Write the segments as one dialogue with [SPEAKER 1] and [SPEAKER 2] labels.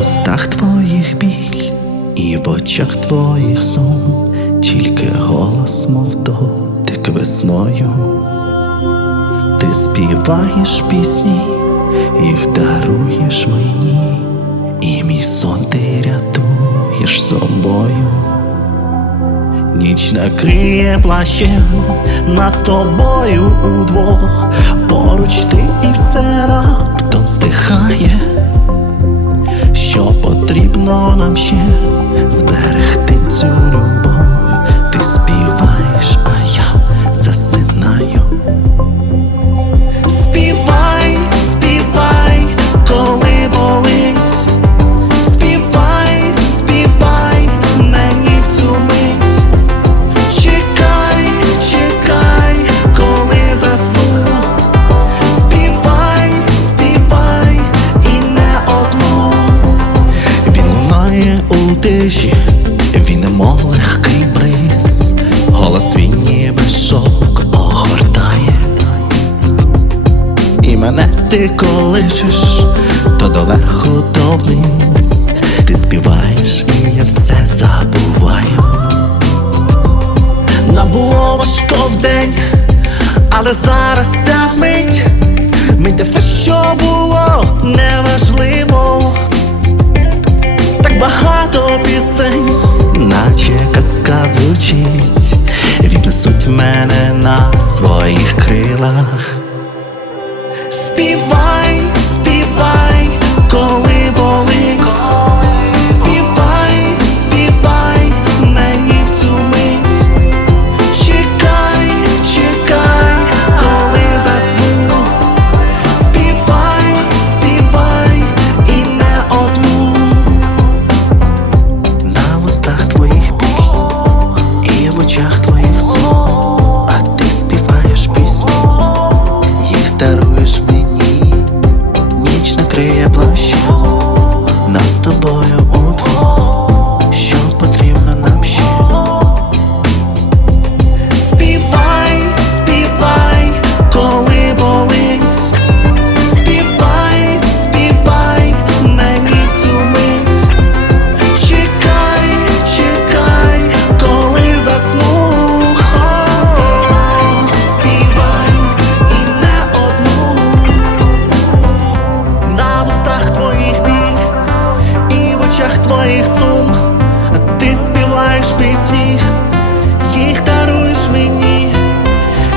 [SPEAKER 1] устах твоїх біль, і в очах твоїх сон, тільки голос, мов дотик весною. Ти співаєш пісні, їх даруєш мені, і мій сон ти рятуєш собою. Ніч накриє плащем нас тобою удвох, поруч ти і все раптом стихає, нам ще зберегти мене ти колишеш то доверху, то вниз. Ти співаєш, і я все забуваю. Нам було важко вдень, але зараз ця мить, мить де все, що було, неважливо. Так багато пісень, наче казка звучить, віднесуть мене на своїх крилах. Співай, співай, коли болить. Співай, співай мені в цю мить. Чекай, чекай, коли засну. Співай, співай і не одну. На вустах твоїх твоїх сум. Ти співаєш пісні, їх даруєш мені.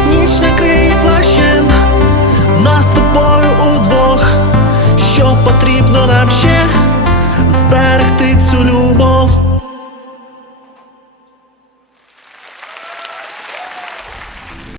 [SPEAKER 1] Ніч накриє плащем, нас тобою удвох, що потрібно нам ще.